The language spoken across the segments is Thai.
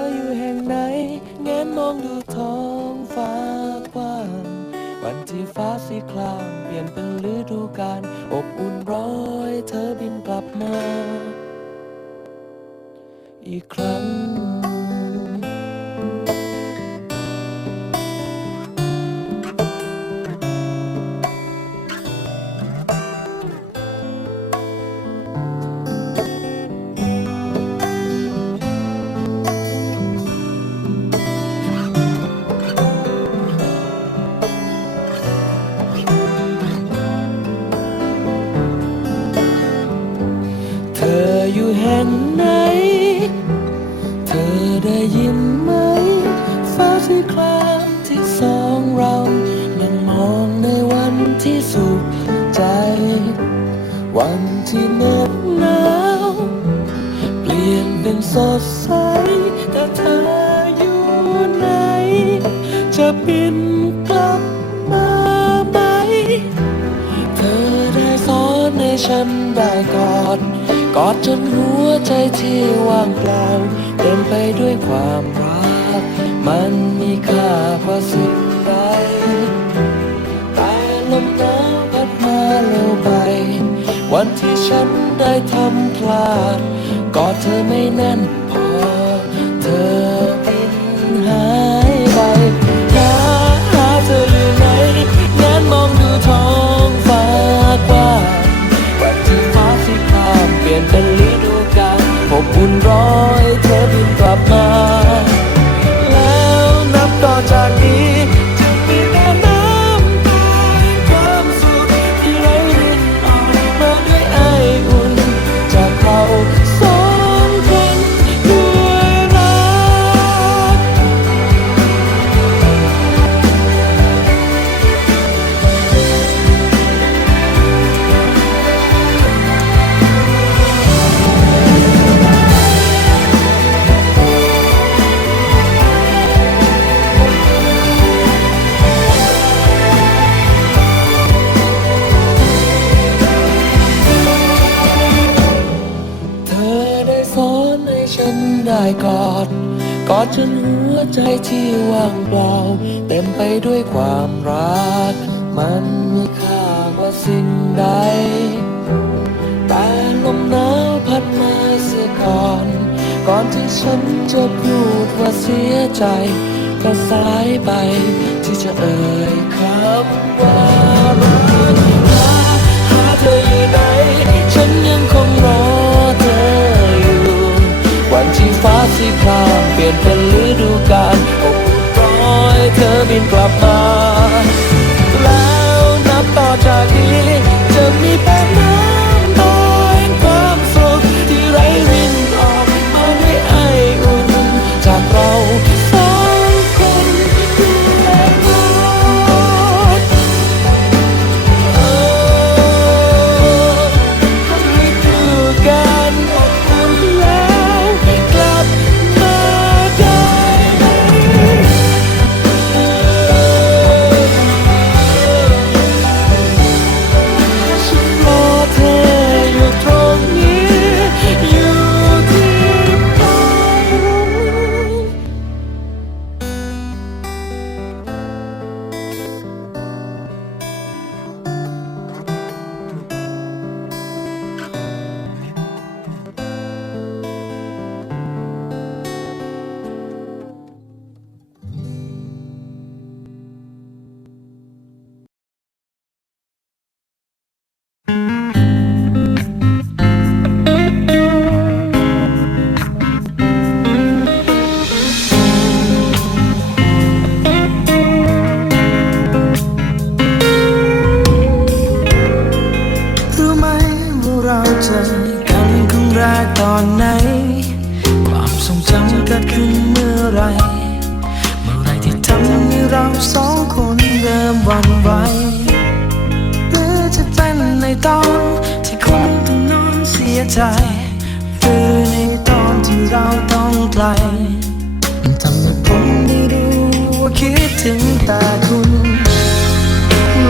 ออยู่แห่งไหนแงนมองดูท้องฟ้ากว้าง วันที่ฟ้าสีครามเปลี่ยนเป็นฤดูกาลอบอุ่นร้อยเธอบินกลับมา ห่งไหน เธอได้ยินไหม ฟ้าที่ครามที่สองเรานั่งมองในวันที่สุขใจ วันที่เหน็บหนาว เปลี่ยนเป็นสดใส ฉันได้กอด กอดจนหัวใจที่ว่างเปล่า เต็มไปด้วยความรัก มันมีค่ากว่าสิ่งใดแต่ลมหนาวพัดมาเร็วไป วันที่ฉันได้ทำพลาด กอดเธอไม่แน่นพอ เธอบินหา บอุ่นร้อยเธอบินกลับมา นได้กอด กอดจนหัวใจที่ว่างเปล่า เต็มไปด้วยความรัก มันมีค่ากว่าสิ่งใด แต่ลมหนาวพัดมาเสียก่อน ก่อนที่ฉันจะพูดว่าเสียใจ ก็สายไปที่จะเอ่ยคำว่ารักหาหาเธออยู่ไหน สีครามเปลี่ยนเป็นฤดูกาลอบอุ่นร้อยเธอบินกลับมา คิดถึงตาคุณ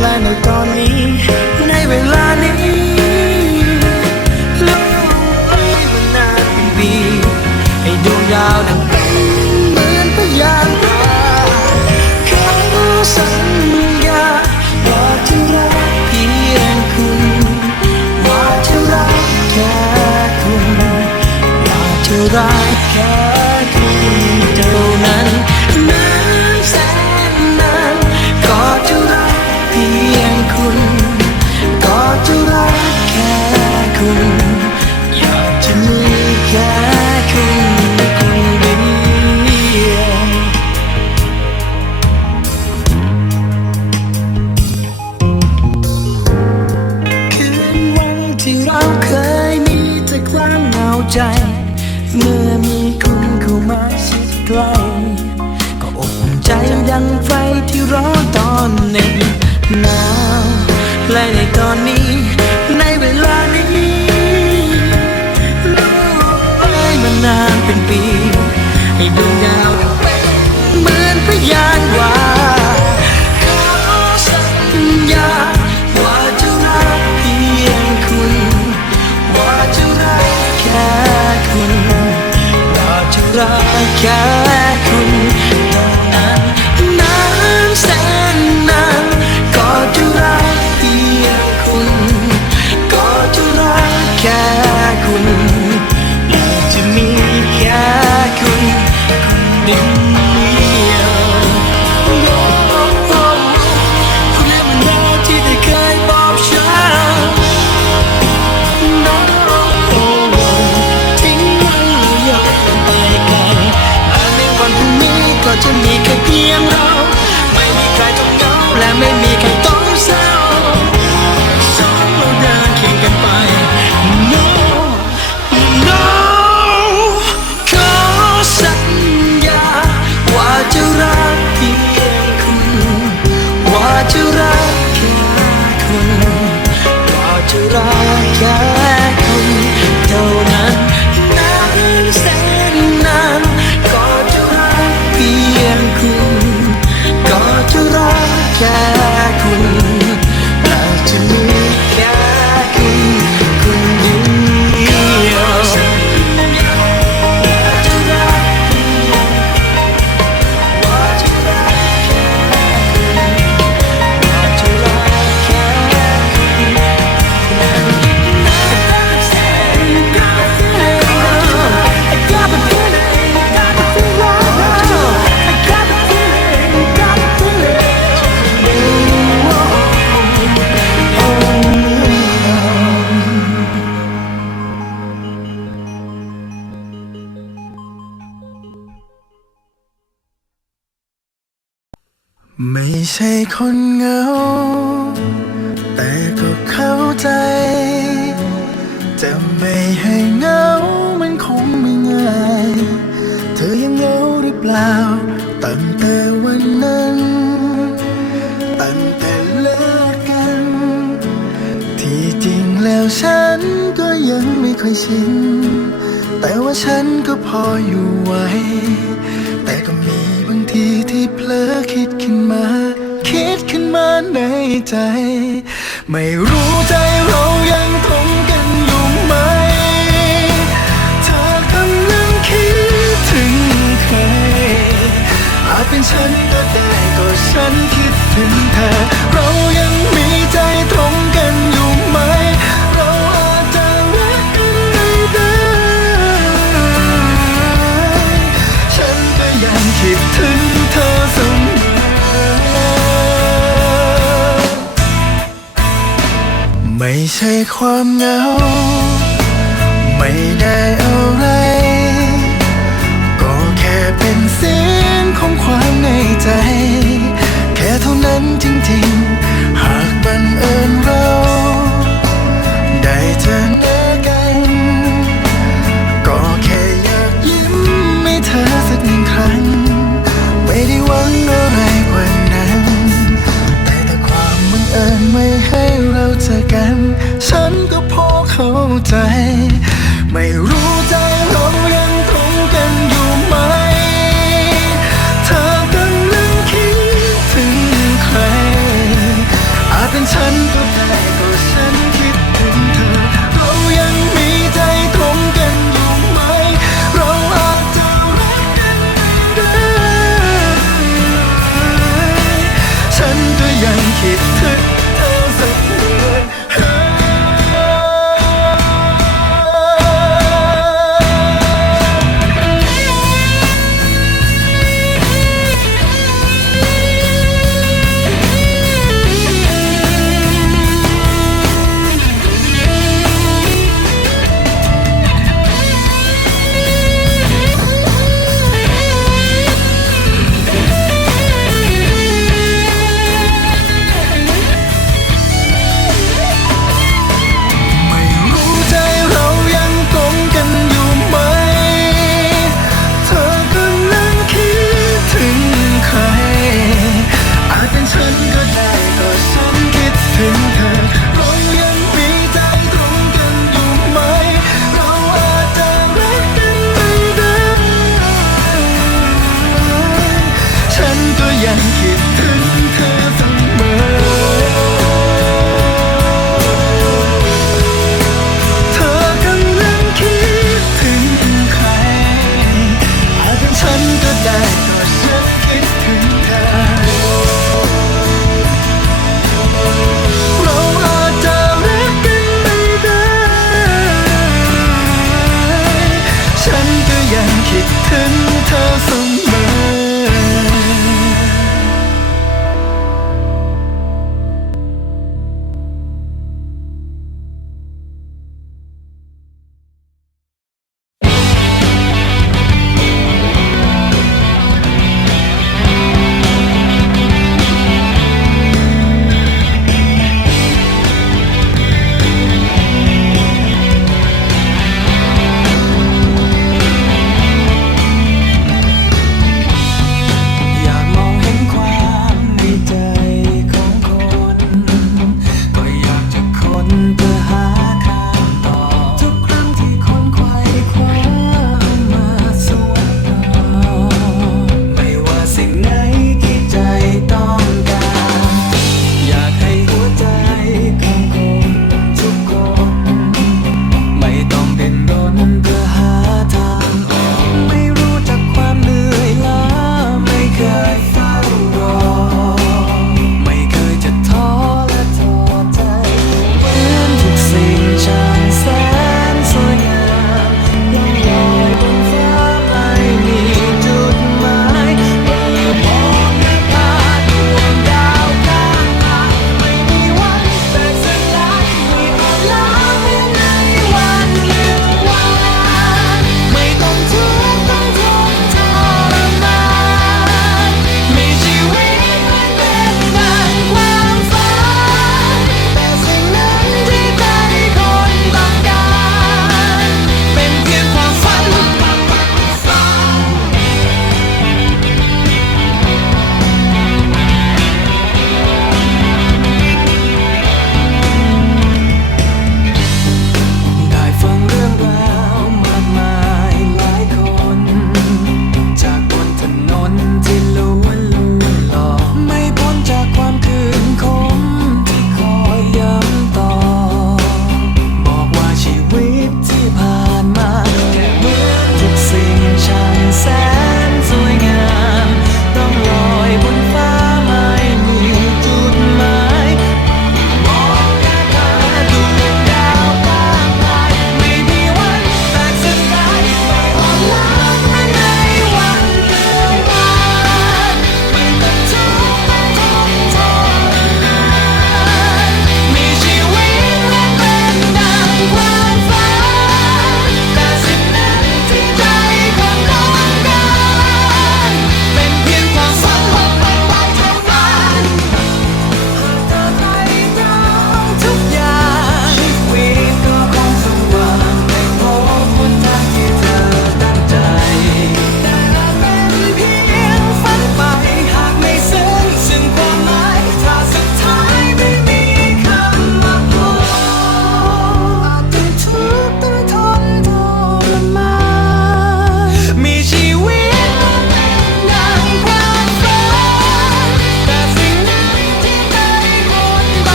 และในตอนนี้ ในเวลานี้โลกไปมานานปีให้ดวงดาวดังเป็นเหมือนพยานรักคำสัญญาว่าจะรักเพียงคุณ ว่าจะรักแค่คุณ ว่าจะรัก care ใช่คนเหงา แต่ก็เข้าใจ จะไม่ให้เหงา มันคงไม่ง่าย เธอยังเหงาหรือเปล่า ตั้งแต่วันนั้น ตั้งแต่เลิกกัน ที่จริงแล้วฉันก็ยังไม่ค่อยชิน แต่ว่าฉันก็พออยู่ไหวแต่ก็มีบางทีที่เผลอคิดขึ้นมา มาในใจ ไม่รู้ใจเรายังตรงกันอยู่ไหม ถ้ากำลังคิดถึงใคร อาจเป็นฉันก็ได้ก็ฉันคิดถึงเธอ เรายัง ใช่ความเหงา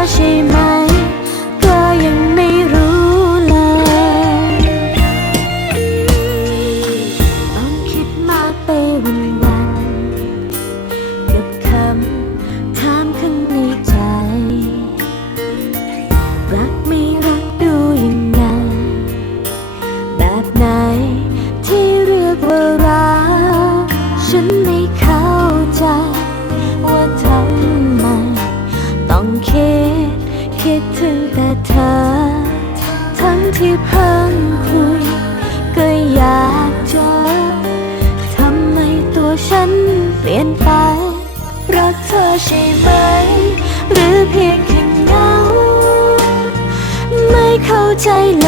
รัก ใจ